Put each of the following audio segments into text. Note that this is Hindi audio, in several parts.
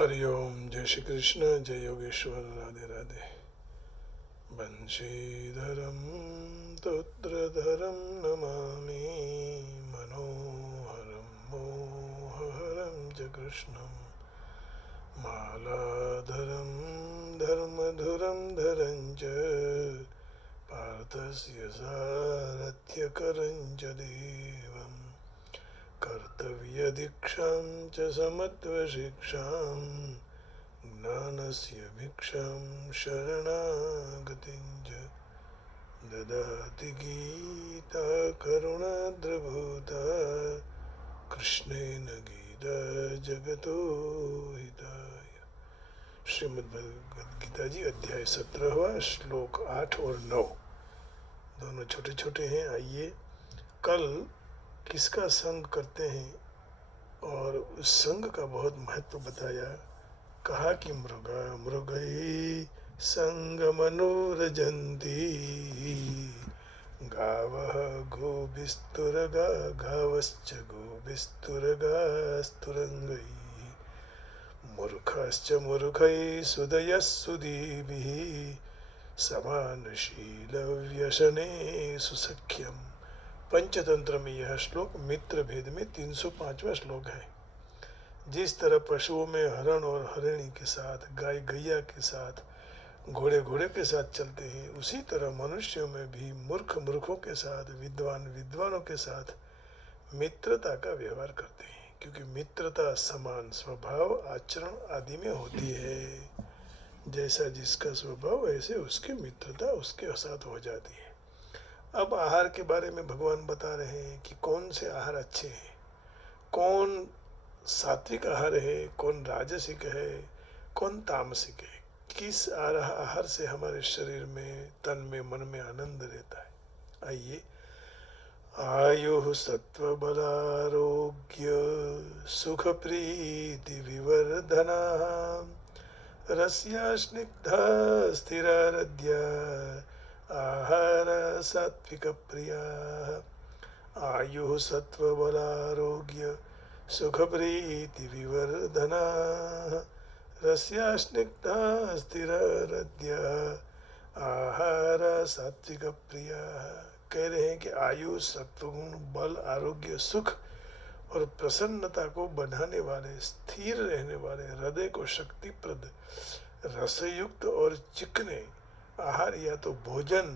हरिओम। जय श्री कृष्ण, जय योगेश्वर, राधे राधे। बंशीधरम तोत्रधरम नमामि मनोहरम मोहहरम च कृष्णम मालाधरम धर्मधुरम धरं च पार्थस्य सारथ्यकरं च देवम् कर्तव्यदीक्षां च समत्वशिक्षां ज्ञानस्य भिक्षां शरणागतिं च ददाति गीता करुणाद्रभूता कृष्णेन गीता जगतो हिताय। श्रीमद्भगवद गीता जी अध्याय 17 श्लोक 8 और 9 दोनों छोटे छोटे हैं। आइए कल किसका संग करते हैं और उस संग का बहुत महत्व बताया। कहा कि मृगै संगमनुरजन्ति गावः गोभिस्तुरगा गावश्च गोभिस्तुरगास्तुरङ्गैः मूर्खाश्च मूर्खैः सुदयः सुदीभिः समानशीलव्यसने सुसख्यम्। पंचतंत्र में यह श्लोक मित्र भेद में 305वां श्लोक है। जिस तरह पशुओं में हरण और हरिणी के साथ, गाय गैया के साथ, घोड़े घोड़े के साथ चलते हैं, उसी तरह मनुष्यों में भी मूर्ख मूर्खों के साथ, विद्वान विद्वानों के साथ मित्रता का व्यवहार करते हैं, क्योंकि मित्रता समान स्वभाव आचरण आदि में होती है। जैसा जिसका स्वभाव वैसे उसकी मित्रता उसके साथ हो जाती है। अब आहार के बारे में भगवान बता रहे हैं कि कौन से आहार अच्छे हैं, कौन सात्विक आहार है, कौन राजसिक है, कौन तामसिक है, किस आहार से हमारे शरीर में, तन में, मन में आनंद रहता है। आइए, आयु सत्व बलारोग्य सुख प्रीति विवर्धना रस्या स्निग्धा स्थिरारद्या आहार सात्विक प्रिया। आयु सत्व बलारोग्य सुख प्रीति विवर्धना रस्या स्निग्धा स्थिरारद्या आहार सात्विक प्रिया। कह रहे हैं कि आयु, सत्वगुण, बल, आरोग्य, सुख और प्रसन्नता को बढ़ाने वाले, स्थिर रहने वाले, हृदय को शक्तिप्रद, रसयुक्त और चिकने आहार या तो भोजन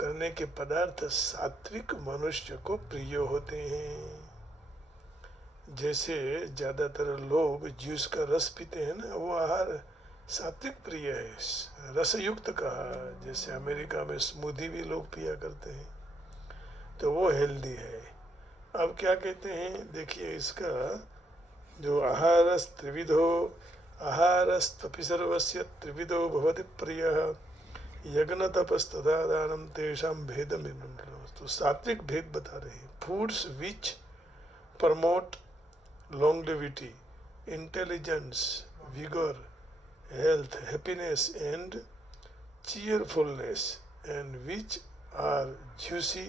करने के पदार्थ सात्विक मनुष्य को प्रिय होते हैं। जैसे ज्यादातर लोग जूस का रस पीते हैं ना, वो आहार सात्विक प्रिय है, रसयुक्त कहा। जैसे अमेरिका में स्मूदी भी लोग पिया करते हैं, तो वो हेल्दी है। अब क्या कहते हैं, देखिए इसका जो आहारस त्रिविधो आहारस्त्वपि सर्वस्य त्रिविधो भवति प्रियः यज्ञ तपस्तथा दानम तेषां भेदम। तो सात्विक भेद बता रहे हैं। Foods which promote longevity, intelligence, vigor, health, happiness and cheerfulness, and which are juicy,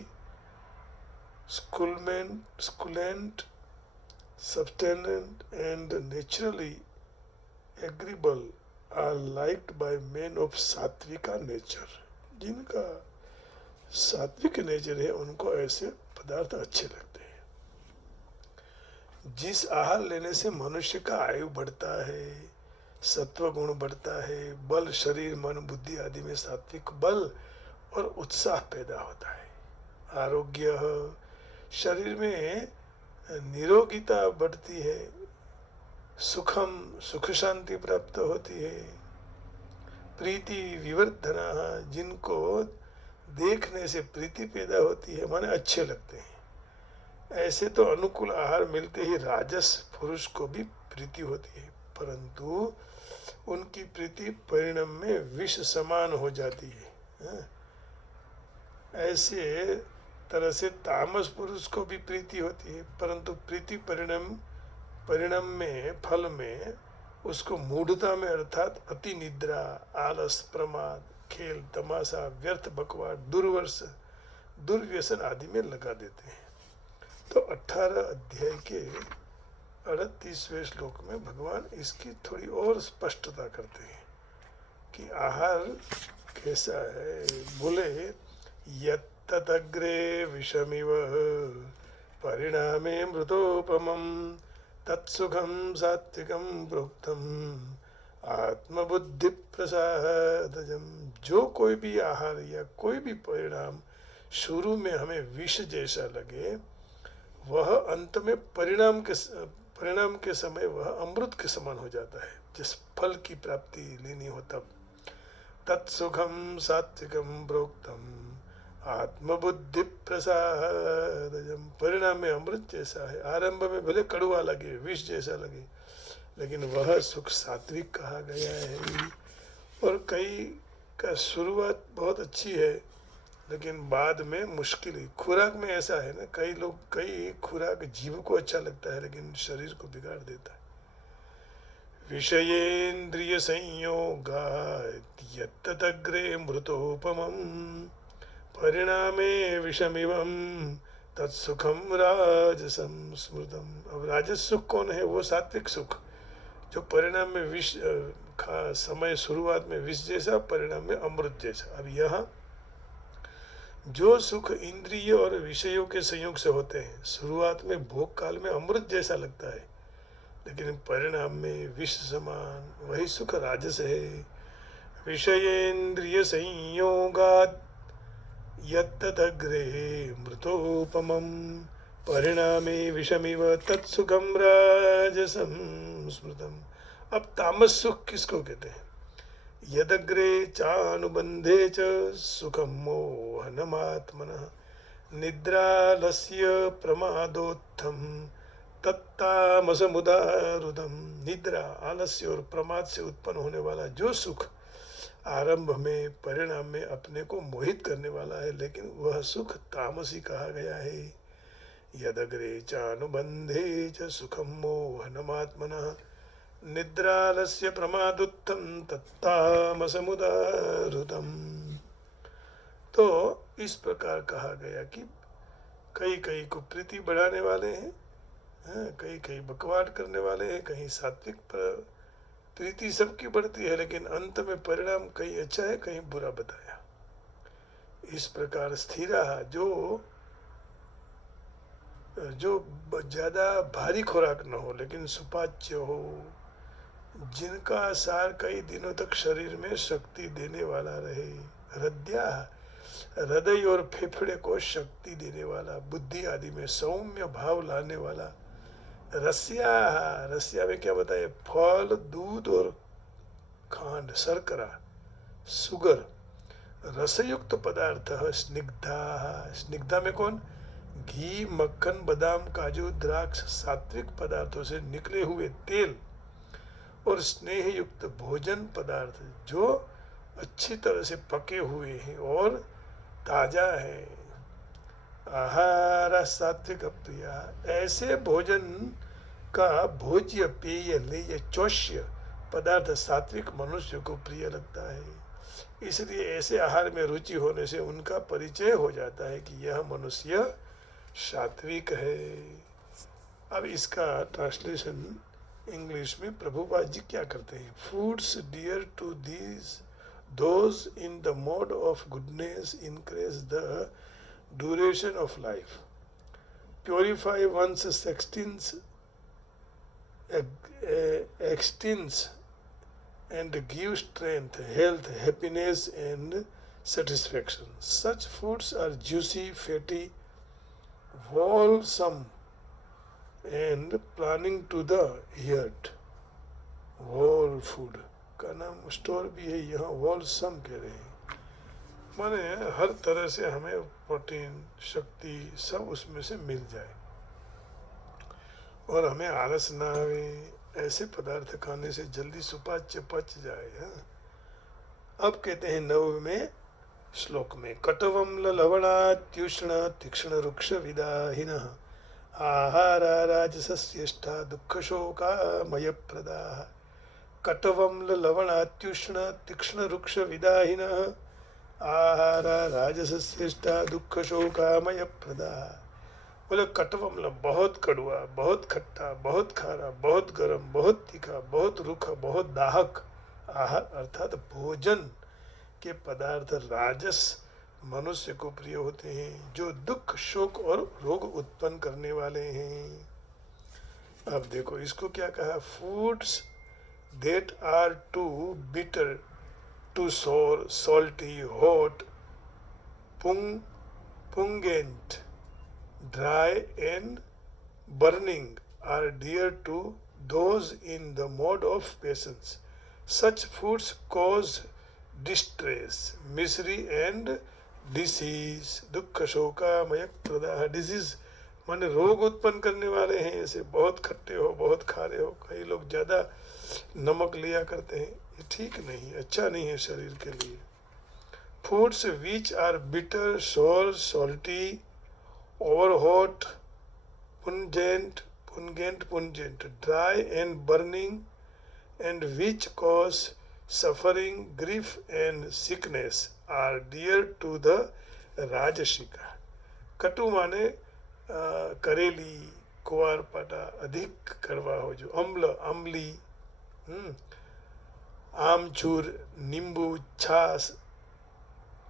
succulent, substantial and naturally agreeable are liked by men of सात्विका नेचर। जिनका सात्विक नेचर है उनको ऐसे पदार्थ अच्छे लगते हैं। जिस आहार लेने से मनुष्य का आयु बढ़ता है, सत्व गुण बढ़ता है, बल, शरीर, मन, बुद्धि आदि में सात्विक बल और उत्साह पैदा होता है। आरोग्य, शरीर में निरोगिता बढ़ती है, सुखम, सुख शांति प्राप्त होती है। प्रीति विवर्धना, जिनको देखने से प्रीति पैदा होती है, माने अच्छे लगते हैं। ऐसे तो अनुकूल आहार मिलते ही राजस पुरुष को भी प्रीति होती है, परंतु उनकी प्रीति परिणाम में विष समान हो जाती है। ऐसे तरह से तामस पुरुष को भी प्रीति होती है, परंतु प्रीति परिणाम में, फल में उसको मूढ़ता में अर्थात अति निद्रा, आलस, प्रमाद, खेल, तमाशा, व्यर्थ बकवाद, दुर्व्यसन आदि में लगा देते हैं। तो 18 अध्याय के 38वें श्लोक में भगवान इसकी थोड़ी और स्पष्टता करते हैं कि आहार कैसा है। बोले यत्तदग्रे विषमिव परिणामे मृतोपमं तत्सुखं सात्विकं प्रोक्तम आत्मबुद्धि प्रसादजम। जो कोई भी आहार या कोई भी परिणाम शुरू में हमें विष जैसा लगे, वह अंत में परिणाम के समय वह अमृत के समान हो जाता है। जिस फल की प्राप्ति लेनी हो तब तत्सुखम सात्विकम प्रोक्तम आत्मबुद्धि प्रसादजम। परिणाम में अमृत जैसा है। आरंभ में भले कड़वा लगे, विष जैसा लगे, लेकिन वह सुख सात्विक कहा गया है। और कई का शुरुआत बहुत अच्छी है, लेकिन बाद में मुश्किल है। खुराक में ऐसा है ना, कई खुराक जीव को अच्छा लगता है लेकिन शरीर को बिगाड़ देता है। विषयेन्द्रिय संयोगात् यत्तदग्रे मृतोपमं परिणामे विषमिवं तत्सुखम राजसं स्मृतम। अब राजस सुख कौन है? वो सात्विक सुख जो परिणाम में विष समय शुरुआत में विष जैसा, परिणाम में अमृत जैसा। अब यहाँ जो सुख इंद्रिय और विषयों के संयोग से होते हैं, शुरुआत में भोग काल में अमृत जैसा लगता है, लेकिन परिणाम में विष समान, वही सुख राजस है। विषयेन्द्रिय संयोगात् यत्तदग्रे मृतोपमं परिणामे विषमिव तत्सुखम राजसं स्मृतम। अब तामस सुख किसको कहते हैं? यदग्रे चानुबंधे च सुखम मोहनमात्मनः निद्रालस्य प्रमादोत्थम तत्तामसमुदारुदम। निद्रा, आलस्य और प्रमाद से उत्पन्न होने वाला जो सुख आरंभ में परिणाम में अपने को मोहित करने वाला है, लेकिन वह सुख तामसी कहा गया है। यदग्रे चानुबंधे च सुखम मोहनमात्मनः निद्रालस्य प्रमादोत्थम तत्तामसमुदारुदम। तो इस प्रकार कहा गया कि कई को प्रीति बढ़ाने वाले हैं, कई बकवाद करने वाले हैं, कहीं सात्विक प्रीति सबकी बढ़ती है, लेकिन अंत में परिणाम कहीं अच्छा है कहीं बुरा बताया। इस प्रकार स्थिरा जो ज्यादा भारी खुराक न हो लेकिन सुपाच्य हो, जिनका सार कई दिनों तक शरीर में शक्ति देने वाला रहे। हृदया, हृदय और फेफड़े को शक्ति देने वाला, बुद्धि आदि में सौम्य भाव लाने वाला। रस्या, रस्या में क्या बताए? फल, दूध और खांड, शर्करा, सुगर। रसयुक्त पदार्थ स्निग्धा, स्निग्धा में कौन? घी, मक्खन, बादाम, काजू, द्राक्ष, सात्विक पदार्थों से निकले हुए तेल और स्नेह युक्त भोजन पदार्थ जो अच्छी तरह से पके हुए हैं और ताजा है। आहार सात्विक प्रिया, ऐसे भोजन का भोज्य पेय लेय चौष्य पदार्थ सात्विक मनुष्य को प्रिय लगता है। इसलिए ऐसे आहार में रुचि होने से उनका परिचय हो जाता है कि यह मनुष्य सात्विक है। अब इसका ट्रांसलेशन इंग्लिश में प्रभुपाद जी क्या करते हैं? Foods dear to these those in the mode of goodness increase the duration of life, purify one's existence extends and give strength, health, happiness and satisfaction. Such foods are juicy, fatty, wholesome and planning to the heart. Whole food का नाम स्टोर भी है, यहाँ wholesome कह रहे हैं, माने हर तरह से हमें प्रोटीन, शक्ति सब उसमें से मिल जाए और हमें आलस ना आवे। ऐसे पदार्थ खाने से जल्दी सुपाच्य पच जाए। अब कहते हैं 9वें श्लोक में, कटवम्ल लवणात्युष्ण तीक्ष्ण रुक्ष विदाहिनः आहारा राजसस्येष्टा दुःख शोकामय प्रदाः। कटवम्ल लवणात्युष्ण तीक्ष्ण रुक्ष विदाहिनः आहारा राजसस्येष्टा दुःख शोकामय प्रदाः। बोले कटवम्ल बहुत कड़वा, बहुत खट्टा, बहुत खारा, बहुत गरम, बहुत तीखा, बहुत रूखा, बहुत दाहक। आहार अर्थात भोजन के पदार्थ राजस मनुष्य को प्रिय होते हैं, जो दुख, शोक और रोग उत्पन्न करने वाले हैं। अब देखो इसको क्या कहा, foods that are too bitter, too sour, salty, hot, pung, pungent, dry and burning are dear to those in the mode of patience. Such foods cause distress, misery and disease. दुख शोकामय प्रदाह, डिजीज माने रोग उत्पन्न करने वाले हैं। ऐसे बहुत खट्टे हो, बहुत खारे हो, कई लोग ज़्यादा नमक लिया करते हैं, ये ठीक नहीं, अच्छा नहीं है शरीर के लिए। Foods which are bitter, sour, salty, over hot, pungent, dry and burning and which cause suffering, grief and sickness are dear to the राजसिका। कटु माने करेली, कुआरपाटा, अधिक कड़वा हो, जो अम्ल, अम्ली, आमचूर, नींबू, छाछ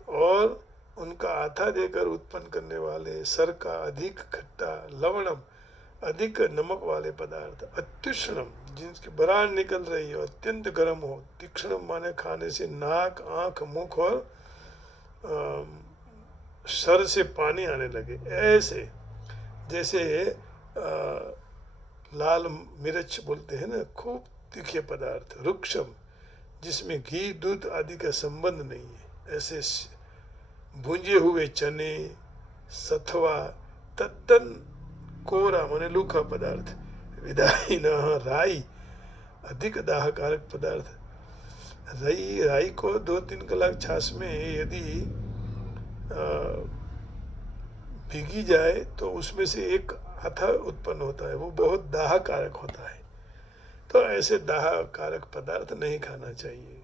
और उनका आथा देकर उत्पन्न करने वाले, सरका, अधिक खट्टा, लवणम, अधिक नमक वाले पदार्थ, अत्युष्णम, जिनकी बरार निकल रही हो, अत्यंत गर्म हो, तीक्ष्णम माने खाने से नाक, आंख, मुख और सर से पानी आने लगे, ऐसे जैसे लाल मिर्च बोलते हैं ना, खूब तीखे पदार्थ। रुक्षम, जिसमें घी, दूध आदि का संबंध नहीं है, ऐसे भुंजे हुए चने, सथवा, तद्दन कोरा माने लूखा पदार्थ। विदाई न, राई, अधिक दाहकारक पदार्थ। राई को 2-3 कलाक छाछ में यदि भीगी जाए तो उसमें से एक आथा उत्पन्न होता है, वो बहुत दाहकारक होता है। तो ऐसे दाहकारक पदार्थ नहीं खाना चाहिए।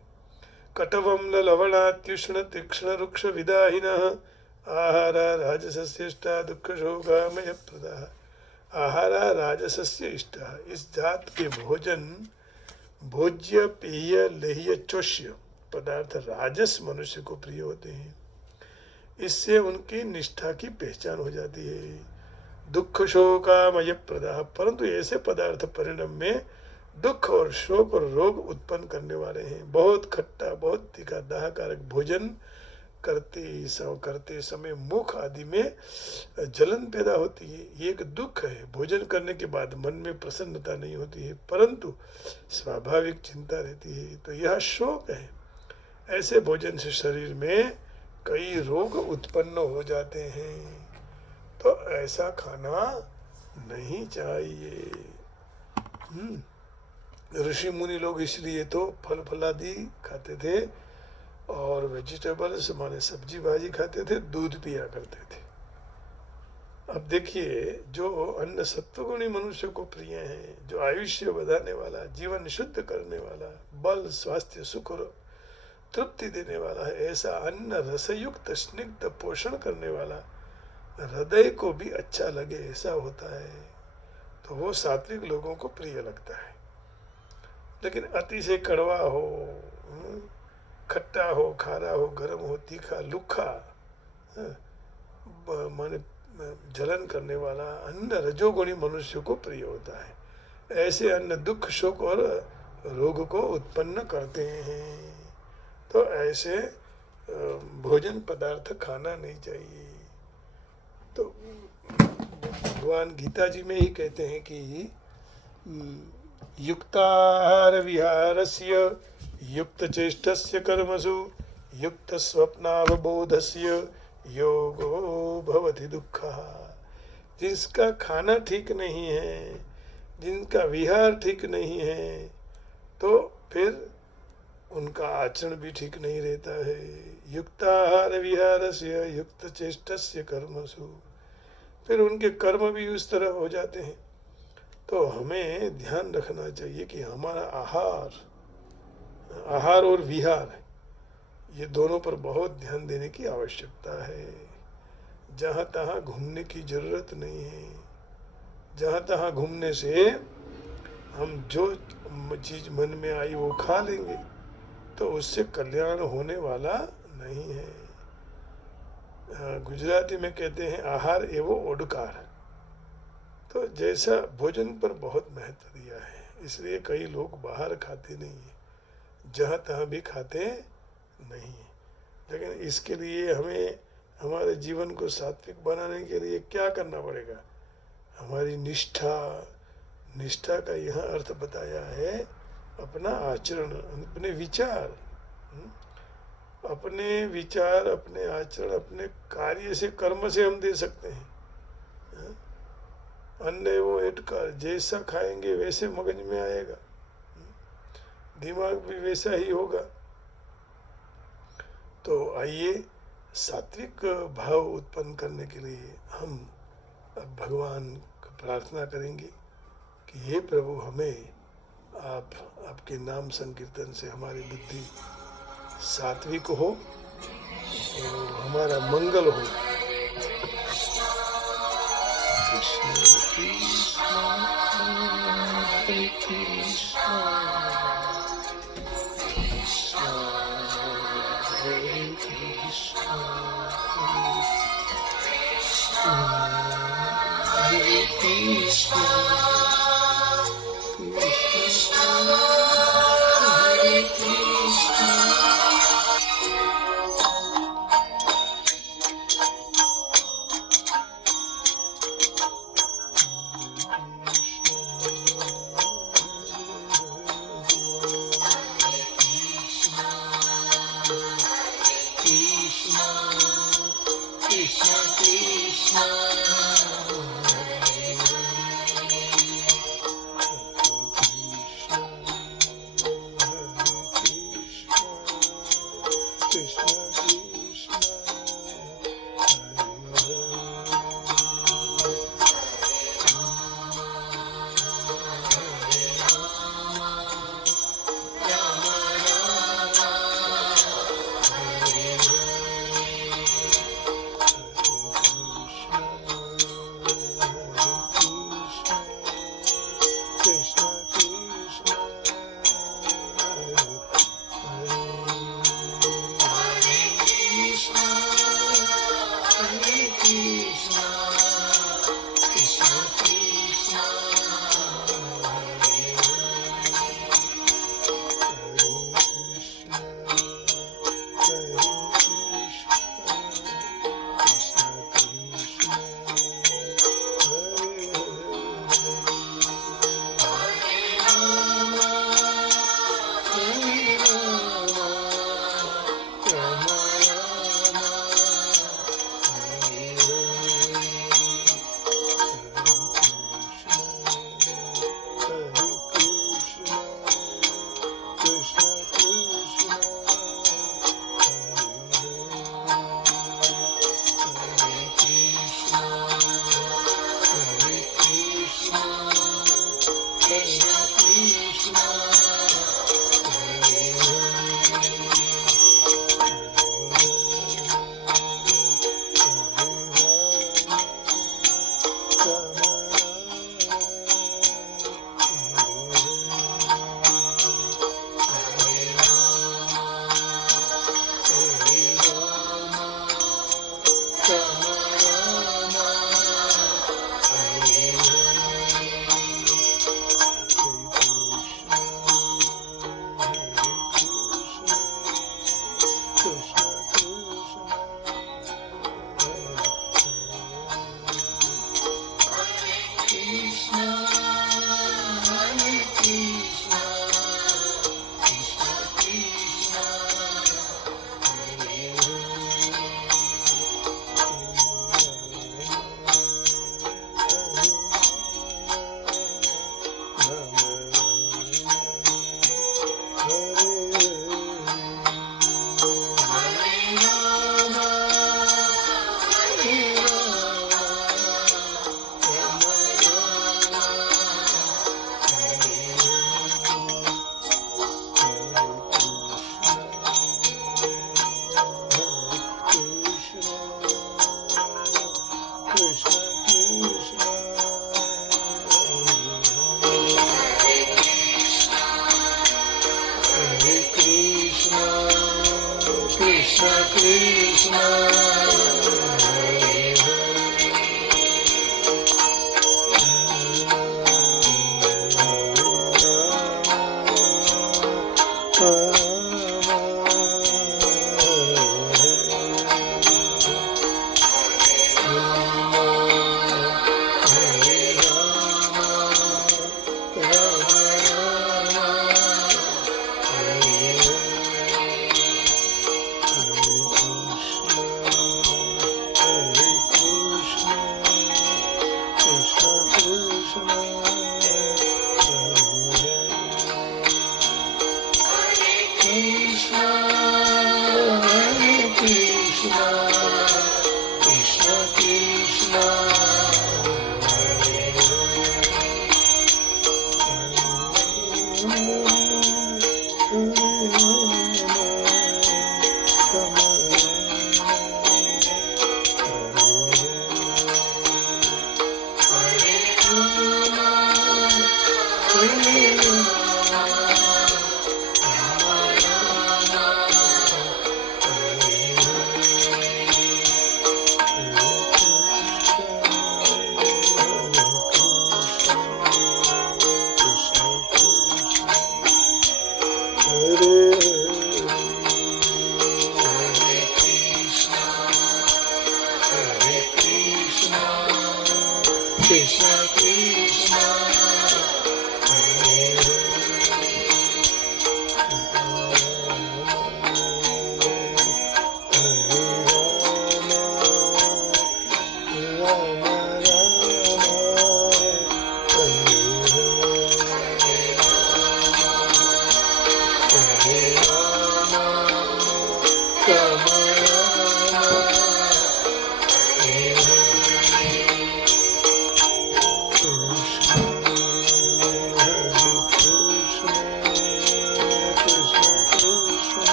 कटवम्ल, लवणात्युष्ण, तीक्ष्ण, रुक्ष, विदाहिनः आहारा राजसस्य इष्टा, दुःख शोकामय प्रदाः। आहारा राजसस्य इष्टा, इस जात के भोजन, भोज्य, पेय, लेह्य, चोष्य पदार्थ राजस मनुष्य को प्रिय होते हैं। इससे उनकी निष्ठा की पहचान हो जाती है। दुख शोकामय प्रदाः, परंतु ऐसे पदार्थ परिणाम में दुख और शोक और रोग उत्पन्न करने वाले हैं। बहुत खट्टा, बहुत तीखा, दाहकारक भोजन करते समय मुख आदि में जलन पैदा होती है, ये एक दुख है। भोजन करने के बाद मन में प्रसन्नता नहीं होती है, परंतु स्वाभाविक चिंता रहती है, तो यह शोक है। ऐसे भोजन से शरीर में कई रोग उत्पन्न हो जाते हैं, तो ऐसा खाना नहीं चाहिए। ऋषि मुनि लोग इसलिए तो फल फलादि खाते थे और वेजिटेबल्स माने सब्जी भाजी खाते थे, दूध पिया करते थे। अब देखिए, जो अन्न सत्वगुणी मनुष्य को प्रिय है, जो आयुष्य बढ़ाने वाला, जीवन शुद्ध करने वाला, बल, स्वास्थ्य, सुख और तृप्ति देने वाला है, ऐसा अन्न रसयुक्त, स्निग्ध, पोषण करने वाला, हृदय को भी अच्छा लगे ऐसा होता है, तो वो सात्विक लोगों को प्रिय लगता है। लेकिन अति से कड़वा हो, खट्टा हो, खारा हो, गरम हो, तीखा, लुखा, माने जलन करने वाला अन्न रजोगुणी मनुष्य को प्रिय होता है। ऐसे अन्न दुख, शोक और रोग को उत्पन्न करते हैं, तो ऐसे भोजन पदार्थ खाना नहीं चाहिए। तो भगवान गीता जी में ही कहते हैं कि युक्ताहार विहारस्य, युक्त चेष्टस्य कर्मसु, युक्त स्वप्नावबोधस्य योगो भवति दुःखः। जिसका खाना ठीक नहीं है, जिनका विहार ठीक नहीं है, तो फिर उनका आचरण भी ठीक नहीं रहता है। युक्ताहार विहारस्य, युक्त चेष्टस्य कर्मसु, फिर उनके कर्म भी उस तरह हो जाते हैं। तो हमें ध्यान रखना चाहिए कि हमारा आहार और विहार, ये दोनों पर बहुत ध्यान देने की आवश्यकता है। जहाँ तहाँ घूमने की जरूरत नहीं है। जहाँ तहाँ घूमने से हम जो चीज मन में आई वो खा लेंगे, तो उससे कल्याण होने वाला नहीं है। गुजराती में कहते हैं आहार एवो ओडकार। तो जैसा भोजन पर बहुत महत्व दिया है, इसलिए कई लोग बाहर खाते नहीं है, जहाँ तहाँ भी खाते नहीं है। लेकिन इसके लिए हमें हमारे जीवन को सात्विक बनाने के लिए क्या करना पड़ेगा? हमारी निष्ठा, निष्ठा का यह अर्थ बताया है अपना आचरण, अपने विचार, अपने विचार, अपने आचरण, अपने कार्य से, कर्म से हम दे सकते हैं। अन्न वो एटकार, जैसा खाएंगे वैसे मगज में आएगा, दिमाग भी वैसा ही होगा। तो आइए सात्विक भाव उत्पन्न करने के लिए हम अब भगवान को प्रार्थना करेंगे कि हे प्रभु, हमें आप आपके नाम संकीर्तन से हमारी बुद्धि सात्विक हो और हमारा मंगल हो। कृष्ण कृष्ण हरे कृष्ण कृष्ण हरे कृष्ण हरे कृष्ण कृष्ण हरे कृष्ण।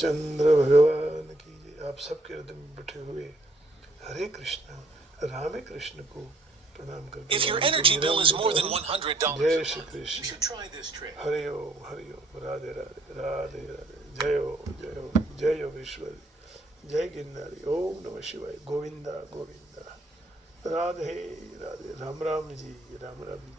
चंद्र भगवान की जय। आप सबके हृदय में बैठे हुए हरे कृष्ण रामे कृष्ण को प्रणाम करके If your energy bill is more than $100 जय a Shri month, Krishna. you should try this trick. Hari ओम राधे राधे राधे राधे जय हो जय योगेश्वर जय गिरनारी ओम नमः शिवाय गोविंदा गोविंदा राधे राधे राम राम जी राम राम जी।